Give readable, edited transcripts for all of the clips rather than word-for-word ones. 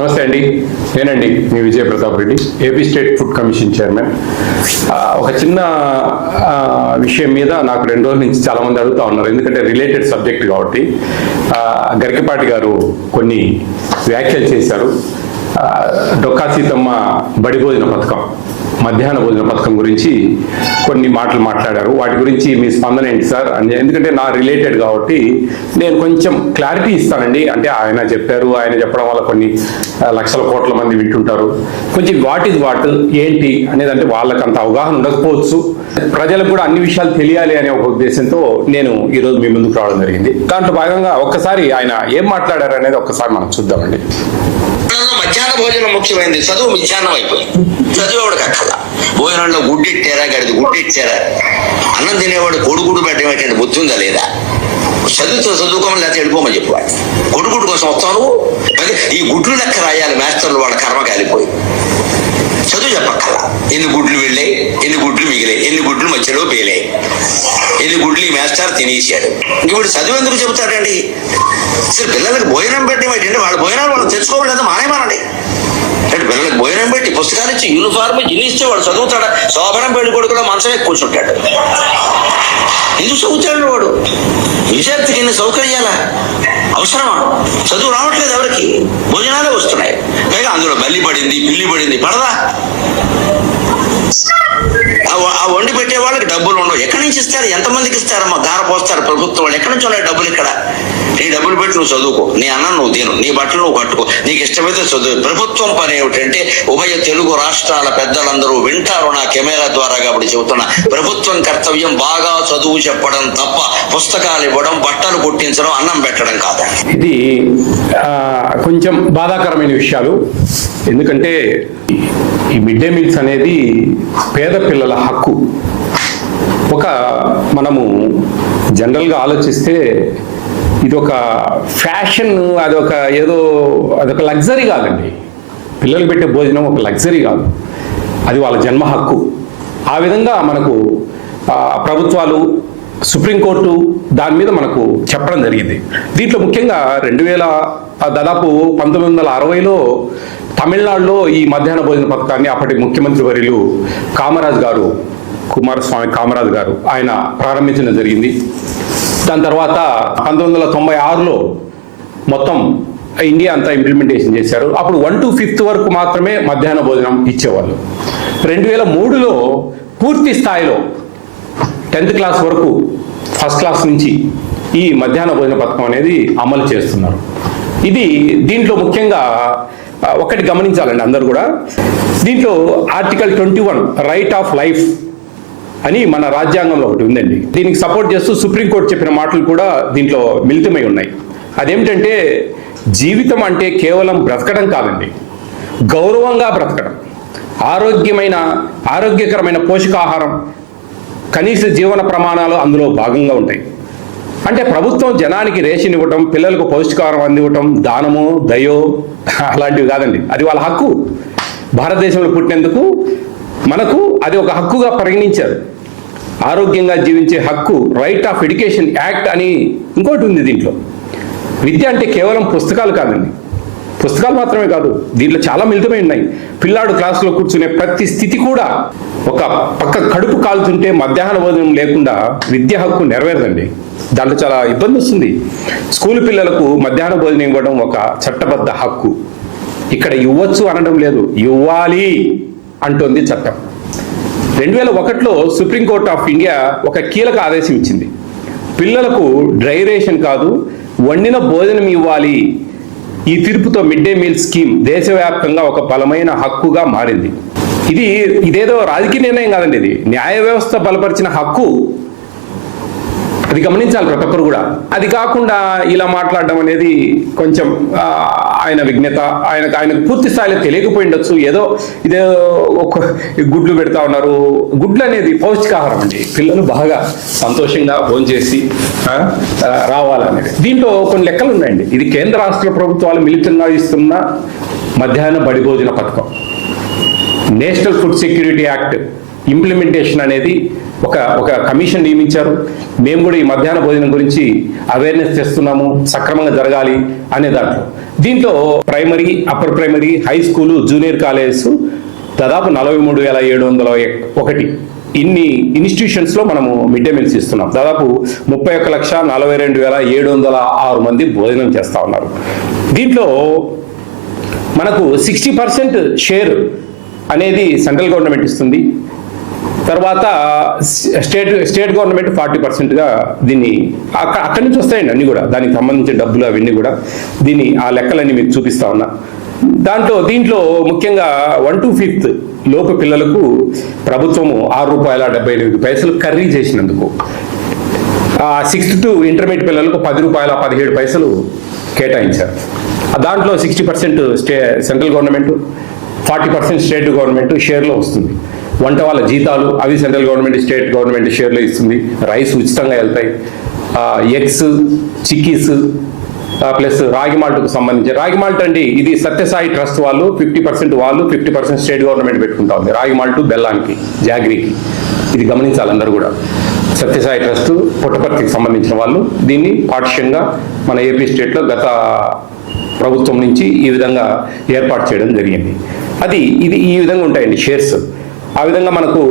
నమస్తే అండి, నేనండి మీ Vijaya Pratap Reddy, AP state food commission chairman. ఒక చిన్న విషయం మీద నాకు 2 రోజుల నుంచి చాలామంది అడుగుతూ ఉన్నారు, ఎందుకంటే రిలేటెడ్ సబ్జెక్ట్ కాబట్టి. గరికపాటి గారు కొన్ని వ్యాఖ్యలు చేశారు. డొక్కా సీతమ్మ బడి భోజన పథకం, మధ్యాహ్న భోజన పథకం గురించి కొన్ని మాటలు మాట్లాడారు. వాటి గురించి మీ స్పందన ఏంటి సార్ అని, ఎందుకంటే నా రిలేటెడ్ కాబట్టి నేను కొంచెం క్లారిటీ ఇస్తానండి. అంటే ఆయన చెప్పారు, ఆయన చెప్పడం వల్ల కొన్ని లక్షల కోట్ల మంది వింటుంటారు. కొంచెం వాట్ ఈజ్ వాట్ ఏంటి అనేది, అంటే వాళ్ళకి అంత అవగాహన ఉండకపోవచ్చు, ప్రజలకు కూడా అన్ని విషయాలు తెలియాలి అనే ఒక ఉద్దేశంతో నేను ఈరోజు మీ ముందుకు రావడం జరిగింది. దాంట్లో భాగంగా ఒక్కసారి ఆయన ఏం మాట్లాడారు అనేది ఒక్కసారి మనం చూద్దామండి. మధ్యాహ్న భోజనం ముఖ్యమైనది, చదువు మిధ్యాహ్నం అయిపోయింది. చదువు ఎవడికి అక్కల భోజనంలో గుడ్డిట్టారా, గడిది గుడ్డిచ్చారా, అన్నం తినేవాడు కొడుకుడు పెట్టడం బుద్ధి ఉందా లేదా, చదువుకోమని లేకపోతే వెళ్ళిపోమని చెప్పేవాడు. కొడుకుడు కోసం వస్తాను, ఈ గుడ్లు లెక్క రాయాలి మాస్టర్లు, వాళ్ళ కర్మ కాలిపోయి. చదువు చెప్పక్కల్లా, ఎన్ని గుడ్లు వెళ్ళాయి, ఎన్ని గుడ్లు మిగిలాయి, ఎన్ని గుడ్లు మధ్యలో పేలాయి, ఎన్ని గుడ్లు ఈ మాస్టర్ తినేసాడు. ఇప్పుడు చదువు ఎందుకు చెబుతాడండి? అసలు పిల్లలకు భోజనం పెట్టడం ఏంటంటే వాళ్ళ భోజనాలు వాళ్ళు తెచ్చుకోవడం మానేమానండి. అంటే పిల్లలకు భోజనం పెట్టి పుస్తకాలు ఇచ్చి యూనిఫార్మ్ ఇస్తే వాడు చదువుతాడా? శోభనం పెళ్లి కొడుకు కూడా మంచమే కూర్చుంటాడు. ఎందుకు చదువుతాడు వాడు? విద్యార్థికి ఎన్ని సౌకర్యాలా అవసరమా? చదువు రావట్లేదు ఎవరికి, భోజనాలే వస్తున్నాయి. పైగా అందులో బల్లి పడింది, పిల్లి పడింది, పడదా? ఆ వండి పెట్టే వాళ్ళకి డబ్బులు ఉండవు. ఎక్కడి నుంచి ఇస్తారు? ఎంతమందికి ఇస్తారమ్మా? గార పోస్తారు ప్రభుత్వం వాళ్ళు. ఎక్కడి నుంచి ఉన్నాయి డబ్బులు? ఇక్కడ నీ డబ్బులు పెట్టి నువ్వు చదువుకో, నీ అన్నం నువ్వు తిను, నీ బట్టలు నువ్వు కట్టుకో, నీకు ఇష్టమైతే చదువు. ప్రభుత్వం పని ఏమిటంటే, ఉభయ తెలుగు రాష్ట్రాల పెద్దలందరూ వింటారు నా కెమెరా ద్వారా కాబట్టి చెబుతున్నా, ప్రభుత్వం కర్తవ్యం బాగా చదువు చెప్పడం తప్ప పుస్తకాలు ఇవ్వడం, బట్టలు కుట్టించడం, అన్నం పెట్టడం కాదు. ఇది కొంచెం బాధాకరమైన విషయాలు. ఎందుకంటే ఈ మిడ్ డే మీల్స్ అనేది పేద పిల్లల హక్కు. మనము జనరల్గా ఆలోచిస్తే ఇది ఒక ఫ్యాషన్, అదొక లగ్జరీ కాదండి. పిల్లలు పెట్టే భోజనం ఒక లగ్జరీ కాదు, అది వాళ్ళ జన్మ హక్కు. ఆ విధంగా మనకు ప్రభుత్వాలు, సుప్రీంకోర్టు దాని మీద మనకు చెప్పడం జరిగింది. దీంట్లో ముఖ్యంగా దాదాపు 1960లో తమిళనాడులో ఈ మధ్యాహ్న భోజన పథకాన్ని అప్పటి ముఖ్యమంత్రి వర్యులు కుమారస్వామి కామరాజ్ గారు ఆయన ప్రారంభించడం జరిగింది. దాని తర్వాత 1996లో మొత్తం ఇండియా అంతా ఇంప్లిమెంటేషన్ చేశారు. అప్పుడు 1 to 5th వరకు మాత్రమే మధ్యాహ్న భోజనం ఇచ్చేవాళ్ళు. 2003లో పూర్తి స్థాయిలో 10th క్లాస్ వరకు, ఫస్ట్ క్లాస్ నుంచి ఈ మధ్యాహ్న భోజన పథకం అనేది అమలు చేస్తున్నారు. దీంట్లో ముఖ్యంగా ఒకటి గమనించాలండి అందరూ కూడా. దీంట్లో ఆర్టికల్ 21 రైట్ ఆఫ్ లైఫ్ అని మన రాజ్యాంగంలో ఒకటి ఉందండి. దీనికి సపోర్ట్ చేస్తూ సుప్రీంకోర్టు చెప్పిన మాటలు కూడా దీంట్లో మిళితమై ఉన్నాయి. అదేమిటంటే, జీవితం అంటే కేవలం బ్రతకడం కాదండి, గౌరవంగా బ్రతకడం, ఆరోగ్యకరమైన పోషకాహారం, కనీస జీవన ప్రమాణాలు అందులో భాగంగా ఉంటాయి. అంటే ప్రభుత్వం జనానికి రేషన్ ఇవ్వటం, పిల్లలకు పౌష్టికాహారం అందివ్వటం దానమో దయో అలాంటివి కాదండి, అది వాళ్ళ హక్కు. భారతదేశంలో పుట్టినందుకు మనకు అది ఒక హక్కుగా పరిగణించారు. ఆరోగ్యంగా జీవించే హక్కు, రైట్ ఆఫ్ ఎడ్యుకేషన్ యాక్ట్ అని ఇంకోటి ఉంది దీంట్లో. విద్య అంటే కేవలం పుస్తకాలు కాదండి, పుస్తకాలు మాత్రమే కాదు, దీంట్లో చాలా మిళితమై ఉన్నాయి. పిల్లాడు క్లాసులో కూర్చునే ప్రతి స్థితి కూడా, ఒక పక్క కడుపు కాల్చుంటే మధ్యాహ్న భోజనం లేకుండా విద్య హక్కు నెరవేరదండి. దాంట్లో చాలా ఇబ్బంది వస్తుంది. స్కూల్ పిల్లలకు మధ్యాహ్న భోజనం ఇవ్వడం ఒక చట్టబద్ధ హక్కు. ఇక్కడ ఇవ్వచ్చు అనడం లేదు, ఇవ్వాలి అంటోంది చట్టం. 2001లో సుప్రీంకోర్టు ఆఫ్ ఇండియా ఒక కీలక ఆదేశం ఇచ్చింది. పిల్లలకు డ్రై రేషన్ కాదు, వండిన భోజనం ఇవ్వాలి. ఈ తీర్పుతో మిడ్ డే మీల్ స్కీమ్ దేశవ్యాప్తంగా ఒక బలమైన హక్కుగా మారింది. ఇదేదో రాజకీయ నిర్ణయం కాదండి, ఇది న్యాయ వ్యవస్థ బలపరిచిన హక్కు. అది గమనించాలి ప్రతి ఒక్కరు కూడా. అది కాకుండా ఇలా మాట్లాడడం అనేది కొంచెం ఆయన విజ్ఞత, ఆయనకు పూర్తి స్థాయిలో తెలియకపోయి ఉండొచ్చు. ఇదే గుడ్లు పెడతా ఉన్నారు. గుడ్లు అనేది పౌష్టికాహారం అండి, పిల్లలు బాగా సంతోషంగా భోంచేసి రావాలనేది. దీంట్లో కొన్ని లెక్కలు ఉన్నాయండి. ఇది కేంద్ర రాష్ట్ర ప్రభుత్వాలు మిళితంగా ఇస్తున్న మధ్యాహ్న బడి భోజన పథకం. National food security act implementation అనేది ఒక కమిషన్ నియమించారు. మేము కూడా ఈ మధ్యాహ్న భోజనం గురించి అవేర్నెస్ చేస్తున్నాము, సక్రమంగా జరగాలి అనే దాంట్లో. దీంట్లో primary, upper primary, high school, junior colleges దాదాపు 43,701 ఇన్ని ఇన్స్టిట్యూషన్స్లో మనము మిడ్ డే మీల్స్ ఇస్తున్నాం. దాదాపు 31,42,706 మంది భోజనం చేస్తూ ఉన్నారు. దీంట్లో మనకు 60% షేర్ అనేది సెంట్రల్ గవర్నమెంట్ ఇస్తుంది. తర్వాత స్టేట్ గవర్నమెంట్ 40%గా దీన్ని అక్కడి నుంచి వస్తాయండి అన్నీ కూడా, దానికి సంబంధించిన డబ్బులు అవన్నీ కూడా. దీన్ని ఆ లెక్కలన్నీ మీకు చూపిస్తా ఉన్నా. దీంట్లో ముఖ్యంగా 1 to 5th లోపు పిల్లలకు ప్రభుత్వము ₹6.78 కర్రీ చేసినందుకు, 6th to ఇంటర్మీడియట్ పిల్లలకు ₹10.17 కేటాయించారు. దాంట్లో 60% సెంట్రల్ గవర్నమెంట్, 40% స్టేట్ గవర్నమెంట్ షేర్లో వస్తుంది. వంట వాళ్ళ జీతాలు అవి సెంట్రల్ గవర్నమెంట్, స్టేట్ గవర్నమెంట్ షేర్లో ఇస్తుంది. రైస్ ఉచితంగా వెళ్తాయి. ఎగ్స్, చిక్కీస్ ప్లస్ రాగి మాల్ట్కు సంబంధించి, రాగి మాల్ట్ అండి ఇది సత్యసాయి ట్రస్ట్ వాళ్ళు 50% వాళ్ళు, 50% స్టేట్ గవర్నమెంట్ పెట్టుకుంటా ఉంది. రాగి మాల్ట్ బెల్లానికి, జాగ్రీకి, ఇది గమనించాలి అందరూ కూడా. సత్యసాయి ట్రస్ట్ పుట్టపర్తికి సంబంధించిన వాళ్ళు దీన్ని పార్టిషన్గా మన ఏపీ స్టేట్లో గత ప్రభుత్వం నుంచి ఈ విధంగా ఏర్పాటు చేయడం జరిగింది. ఇది ఈ విధంగా ఉంటాయండి షేర్స్. ఆ విధంగా మనకు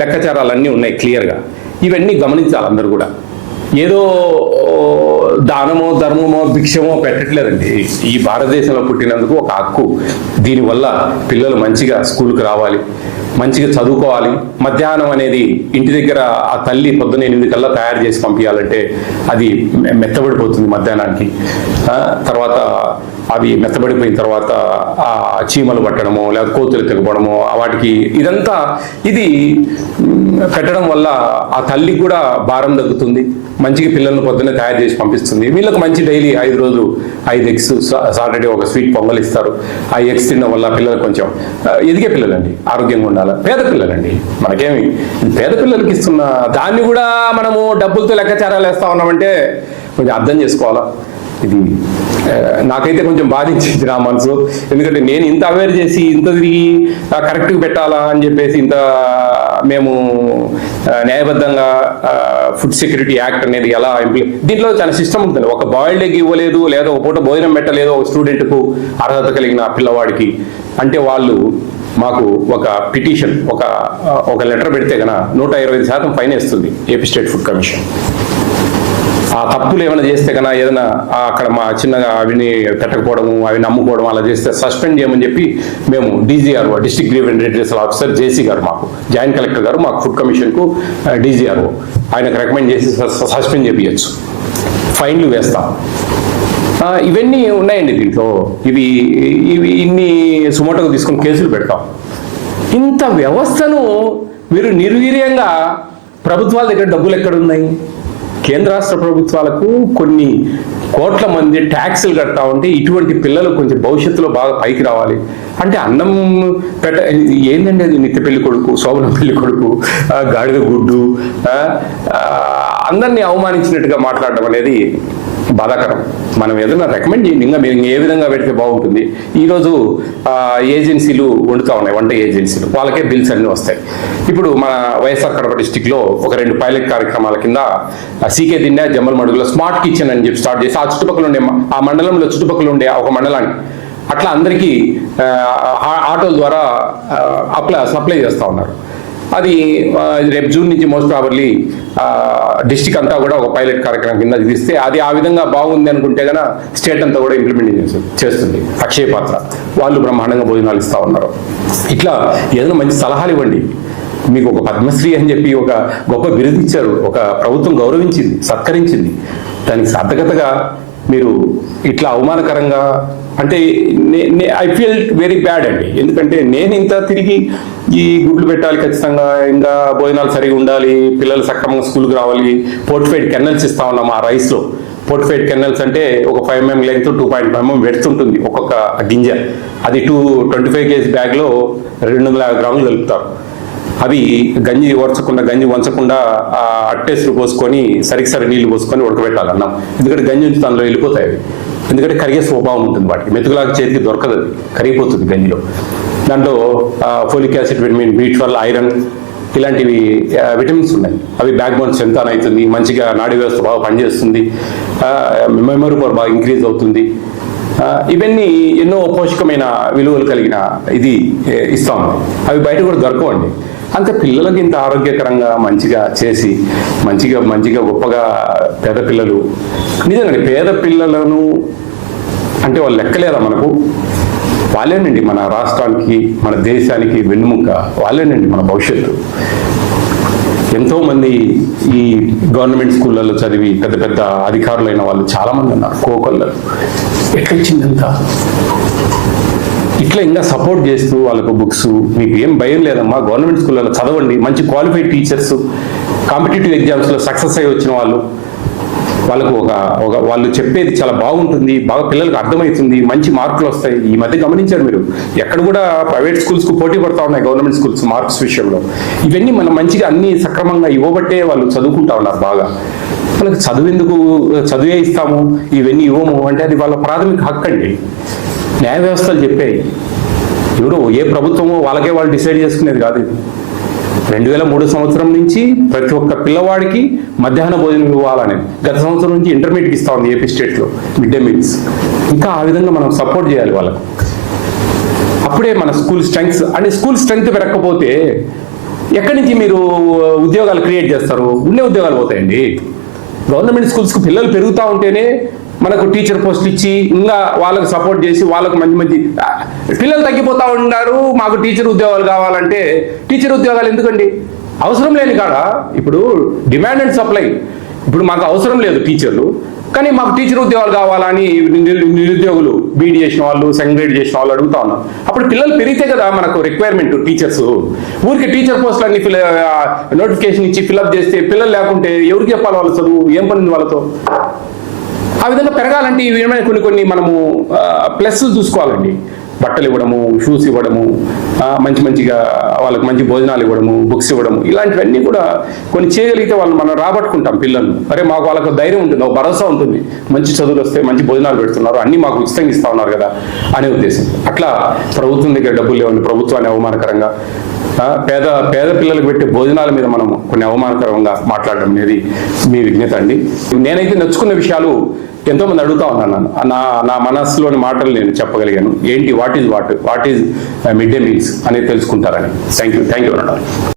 లెక్కాచారాలన్నీ ఉన్నాయి క్లియర్గా. ఇవన్నీ గమనించాలి అందరూ కూడా. ఏదో దానమో ధర్మమో భిక్షమో పెట్టట్లేదండి. ఈ భారతదేశంలో పుట్టినందుకు ఒక హక్కు. దీనివల్ల పిల్లలు మంచిగా స్కూల్కి రావాలి, మంచిగా చదువుకోవాలి. మధ్యాహ్నం అనేది ఇంటి దగ్గర ఆ తల్లి పొద్దున 8 కల్లా తయారు చేసి పంపించాలంటే అది మెత్తబడిపోతుంది మధ్యాహ్నానికి. తర్వాత అవి మెత్తబడిపోయిన తర్వాత ఆ చీమలు పట్టడమో లేదా కోతులు తెగపడమో వాటికి ఇది పెట్టడం వల్ల ఆ తల్లికి కూడా భారం తగ్గుతుంది. మంచిగా పిల్లలను పొద్దున్నే తయారు చేసి పంపిస్తుంది. వీళ్ళకి మంచి డైలీ 5 రోజులు 5 ఎగ్స్, సాటర్డే ఒక స్వీట్ పొంగల్ ఇస్తారు. ఆ ఎగ్స్ తినడం వల్ల పిల్లలు కొంచెం ఎదిగే పిల్లలండి, ఆరోగ్యంగా ఉండాలి. పేద పిల్లలండి, మనకేమి పేద పిల్లలకి ఇస్తున్న దాన్ని కూడా మనము డబ్బులతో లెక్కాచారాలు వేస్తా ఉన్నామంటే కొంచెం అర్థం చేసుకోవాలా. ఇది నాకైతే కొంచెం బాధించింది నా మనసు. ఎందుకంటే నేను ఇంత అవేర్ చేసి ఇంత తిరిగి కరెక్ట్గా పెట్టాలా అని చెప్పేసి ఇంత మేము న్యాయబద్ధంగా ఫుడ్ సెక్యూరిటీ యాక్ట్ అనేది ఎలా దీంట్లో చాలా సిస్టమ్ ఉంటుంది. ఒక బాయిల్డ్ ఎగ్ ఇవ్వలేదు లేదా ఒక పూట భోజనం పెట్టలేదు ఒక స్టూడెంట్కు అర్హత కలిగిన పిల్లవాడికి అంటే వాళ్ళు మాకు ఒక పిటిషన్ ఒక లెటర్ పెడితే కనుక 125% ఫైన్ వేస్తుంది ఏపీ స్టేట్ ఫుడ్ కమిషన్. ఆ తప్పులు ఏమైనా చేస్తే కన్నా ఏదైనా అక్కడ మా చిన్నగా అవిని పెట్టకపోవడము, అవి నమ్ముకోవడం అలా చేస్తే సస్పెండ్ చేయమని చెప్పి మేము DGRO, district grievance redressal officer JC గారు, మాకు జాయింట్ కలెక్టర్ గారు, మాకు ఫుడ్ కమిషన్కు DGRO ఆయనకు రికమెండ్ చేసి సస్పెండ్ చేయించచ్చు, ఫైన్లు వేస్తాం. ఇవన్నీ ఉన్నాయండి దీంట్లో. ఇవి ఇన్ని సుమోటోగా తీసుకుని కేసులు పెడతాం. ఇంత వ్యవస్థను మీరు నిర్వీర్యంగా ప్రభుత్వాల దగ్గర డబ్బులు ఎక్కడున్నాయి? కేంద్ర రాష్ట్ర ప్రభుత్వాలకు కొన్ని కోట్ల మంది ట్యాక్సులు కడతా ఉంటే ఇటువంటి పిల్లలు కొంచెం భవిష్యత్తులో బాగా పైకి రావాలి అంటే అన్నం ఏంటంటే అది నిత్య పెళ్లి కొడుకు, శోభన పెళ్లి కొడుకు, గాడిద గుడ్డు, అందరినీ అవమానించినట్టుగా మాట్లాడడం అనేది బాధాకరం. మనం ఏదైనా రికమెండ్ చేయండి, ఇంకా మీరు ఏ విధంగా పెడితే బాగుంటుంది. ఈరోజు ఏజెన్సీలు వండుతూ ఉన్నాయి, వంట ఏజెన్సీలు, వాళ్ళకే బిల్స్ అన్నీ వస్తాయి. ఇప్పుడు మన వైఎస్ఆర్ కడప డిస్టిక్లో ఒక 2 పైలట్ కార్యక్రమాల కింద సీకే దిండా, జమ్మల్ మడుగులో స్మార్ట్ కిచెన్ అని చెప్పి స్టార్ట్ చేసి ఆ చుట్టుపక్కల ఉండే ఆ మండలంలో చుట్టుపక్కల ఉండే ఒక మండలానికి అట్లా అందరికీ ఆటోల ద్వారా సప్లై చేస్తూ ఉన్నారు. అది రేపు జూన్ నుంచి మోస్ట్ ప్రాబబ్లీ డిస్టిక్ అంతా కూడా ఒక పైలట్ కార్యక్రమం కింద తీస్తే అది ఆ విధంగా బాగుంది అనుకుంటే కనుక స్టేట్ అంతా కూడా ఇంప్లిమెంట్ చేస్తుంది. అక్షయ పాత్ర వాళ్ళు బ్రహ్మాండంగా భోజనాలు ఇస్తూ ఉన్నారు. ఇట్లా ఏదైనా మంచి సలహాలు ఇవ్వండి. మీకు ఒక పద్మశ్రీ అని చెప్పి ఒక గొప్ప బిరుదు ఇచ్చారు, ఒక ప్రభుత్వం గౌరవించింది, సత్కరించింది. దానికి సార్థకతగా మీరు ఇట్లా అవమానకరంగా అంటే ఐ ఫీల్ వెరీ బ్యాడ్ అండి. ఎందుకంటే నేను ఇంత తిరిగి ఈ గుడ్లు పెట్టాలి ఖచ్చితంగా, ఇంకా భోజనాలు సరిగా ఉండాలి, పిల్లలు సక్రమంగా స్కూల్కి రావాలి, పోర్టిఫైడ్ కెన్నల్స్ ఇస్తా ఉన్నాం ఆ రైస్లో. పోర్టిఫైడ్ కెన్నల్స్ అంటే ఒక 5 mm లెంగ్త్ 2.5 mm వెడ్త్ ఉంటుంది ఒక్కొక్క గింజ. అది 25 kg బ్యాగ్లో 250 గ్రాములు కలుపుతారు. అవి గంజి వంచకుండా అట్టేసులు పోసుకొని సరి నీళ్లు పోసుకొని ఉడకబెట్టాలి అన్నం. ఎందుకంటే గంజి నుంచి దానిలో వెళ్ళిపోతాయి. అవి ఎందుకంటే కరిగే స్వభావం ఉంటుంది వాటికి, మెతుకులాగా చేతికి దొరకదు, అది కరిగిపోతుంది గంజిలో. దాంట్లో folic acid, vitamin B12, iron ఇలాంటివి విటమిన్స్ ఉన్నాయి. అవి బ్యాక్ బోన్ స్ట్రెంత్ అవుతుంది, మంచిగా నాడీ వ్యవస్థ బాగా పనిచేస్తుంది, మెమరీ పవర్ బాగా ఇంక్రీజ్ అవుతుంది. ఇవన్నీ ఎన్నో పోషకమైన విలువలు కలిగిన ఇది ఇస్తాం. అవి బయట కూడా దొరకవండి. అంతే పిల్లలకి ఇంత ఆరోగ్యకరంగా మంచిగా చేసి మంచిగా గొప్పగా పేద పిల్లలు, నిజంగా పేద పిల్లలను అంటే వాళ్ళు లెక్కలేదా మనకు? వాళ్ళేనండి మన రాష్ట్రానికి, మన దేశానికి వెన్నుముక్క, వాళ్ళేనండి మన భవిష్యత్తు. ఎంతోమంది ఈ గవర్నమెంట్ స్కూళ్ళల్లో చదివి పెద్ద పెద్ద అధికారులైన వాళ్ళు చాలామంది ఉన్నారు. కోకొల్లలు ఎట్లొచ్చిందంత ఇట్లా ఇంకా సపోర్ట్ చేస్తూ వాళ్ళకు బుక్స్, మీకు ఏం భయం లేదమ్మా, గవర్నమెంట్ స్కూళ్ళలో చదవండి, మంచి క్వాలిఫైడ్ టీచర్స్, కాంపిటేటివ్ ఎగ్జామ్స్లో సక్సెస్ అయ్యి వచ్చిన వాళ్ళకు వాళ్ళు చెప్పేది చాలా బాగుంటుంది, బాగా పిల్లలకు అర్థమవుతుంది, మంచి మార్కులు వస్తాయి. ఈ మధ్య గమనించారు మీరు, ఎక్కడ కూడా ప్రైవేట్ స్కూల్స్కు పోటీ పడతా ఉన్నాయి గవర్నమెంట్ స్కూల్స్ మార్క్స్ విషయంలో. ఇవన్నీ మనం మంచిగా అన్ని సక్రమంగా ఇవ్వబట్టే వాళ్ళు చదువుకుంటా ఉన్నారు బాగా. వాళ్ళకి చదువే ఇస్తాము, ఇవన్నీ ఇవ్వము అంటే అది వాళ్ళ ప్రాథమిక హక్కు అండి. న్యాయ వ్యవస్థలు చెప్పాయి, ఎవరు ఏ ప్రభుత్వమో వాళ్ళకే వాళ్ళు డిసైడ్ చేసుకునేది కాదు. 2003 సంవత్సరం నుంచి ప్రతి ఒక్క పిల్లవాడికి మధ్యాహ్న భోజనం ఇవ్వాలని, గత సంవత్సరం నుంచి ఇంటర్మీడియట్కి ఇస్తా ఉంది ఏపీ స్టేట్లో మిడ్ డే మీల్స్. ఇంకా ఆ విధంగా మనం సపోర్ట్ చేయాలి వాళ్ళకు. అప్పుడే మన స్కూల్ స్ట్రెంగ్త్ పెరగకపోతే ఎక్కడి నుంచి మీరు ఉద్యోగాలు క్రియేట్ చేస్తారు? ఉండే ఉద్యోగాలు పోతాయండి. గవర్నమెంట్ స్కూల్స్కి పిల్లలు పెరుగుతూ ఉంటేనే మనకు టీచర్ పోస్టులు ఇచ్చి ఇంకా వాళ్ళకు సపోర్ట్ చేసి వాళ్ళకు మంచి పిల్లలు తగ్గిపోతూ ఉన్నారు. మాకు టీచర్ ఉద్యోగాలు కావాలంటే టీచర్ ఉద్యోగాలు ఎందుకండి? అవసరం లేని కాడ ఇప్పుడు డిమాండ్ అండ్ సప్లై. ఇప్పుడు మాకు అవసరం లేదు టీచర్లు, కానీ మాకు టీచర్ ఉద్యోగాలు కావాలని నిరుద్యోగులు, బీఈడీ చేసిన వాళ్ళు, సెకండ్ గ్రేడ్ చేసిన వాళ్ళు అడుగుతా ఉన్నారు. అప్పుడు పిల్లలు పెరిగితే కదా మనకు రిక్వైర్మెంట్ టీచర్స్. ఊరికి టీచర్ పోస్టులు అన్ని నోటిఫికేషన్ ఇచ్చి ఫిల్అప్ చేస్తే పిల్లలు లేకుంటే ఎవరికి చెప్పాలి వాళ్ళ చదువు? ఏం పని వాళ్ళతో? ఆ విధంగా పెరగాలంటే ఈ విధమైన కొన్ని మనము ప్లస్లు చూసుకోవాలండి. బట్టలు ఇవ్వడము, షూస్ ఇవ్వడము, మంచిగా వాళ్ళకి మంచి భోజనాలు ఇవ్వడము, బుక్స్ ఇవ్వడము, ఇలాంటివన్నీ కూడా కొన్ని చేయగలిగితే వాళ్ళని మనం రాబట్టుకుంటాం పిల్లలను. అరే మాకు వాళ్ళకు ధైర్యం ఉంటుంది, ఒక భరోసా ఉంటుంది, మంచి చదువులు వస్తే మంచి భోజనాలు పెడుతున్నారు, అన్నీ మాకు ఉచితంగా ఇస్తా ఉన్నారు కదా అనే ఉద్దేశం. అట్లా ప్రభుత్వం దగ్గర డబ్బులు లేవండి, ప్రభుత్వాన్ని అవమానకరంగా పేద పిల్లలకు పెట్టే భోజనాల మీద మనం కొన్ని అవమానకరంగా మాట్లాడడం అనేది మీ విజ్ఞత అండి. నేనైతే నచ్చుకున్న విషయాలు ఎంతోమంది అడుగుతా ఉన్నాను. నా మనస్సులోని మాటలు నేను చెప్పగలిగాను. ఏంటి what is mid day meals అనేది తెలుసుకుంటారని. థ్యాంక్ యూ అన్నారు.